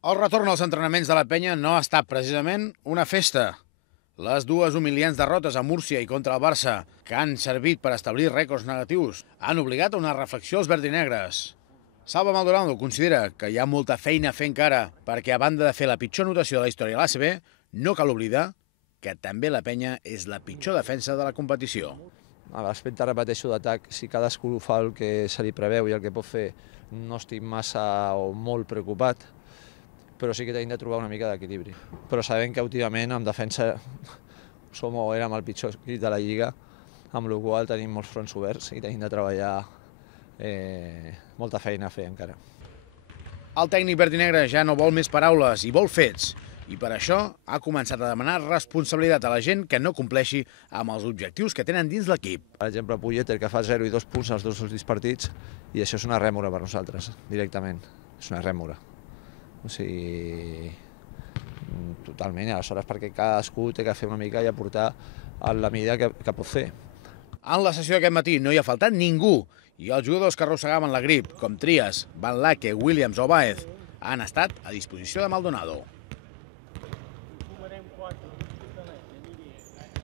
El retorn als entrenaments de la penya no ha estat precisament una festa. Les dues humiliants derrotes a Múrcia i contra el Barça, que han servit per establir rècords negatius, han obligat a una reflexió als verdinegres. Salva Maldonado considera que hi ha molta feina a fer encara perquè, a banda de fer la pitjor notació de la història de l'ACB, no cal oblidar que també la penya és la pitjor defensa de la competició. A l'aspecte, repeteixo, d'atac, si cadascú fa el que se li preveu i el que pot fer, no estic massa o molt preocupat, però sí que hem de trobar una mica d'equilibri. Però sabem que últimament en defensa érem el pitjor equip de la Lliga, amb la qual cosa tenim molts fronts oberts i tenim de treballar molta feina a fer encara. El tècnic verdinegre ja no vol més paraules i vol fets, i per això ha començat a demanar responsabilitat a la gent que no compleixi amb els objectius que tenen dins l'equip. Per exemple, Puyet, que fa 0 i 2 punts als dos últims partits, i això és una rèmora per nosaltres, directament. És una rèmora. O sigui, totalment, aleshores perquè cadascú té que fer una mica i aportar a la mida que pot fer. En la sessió d'aquest matí no hi ha faltat ningú, i els jugadors que arrossegaven la grip, com Trias, Van Laque, Williams o Báez, han estat a disposició de Maldonado.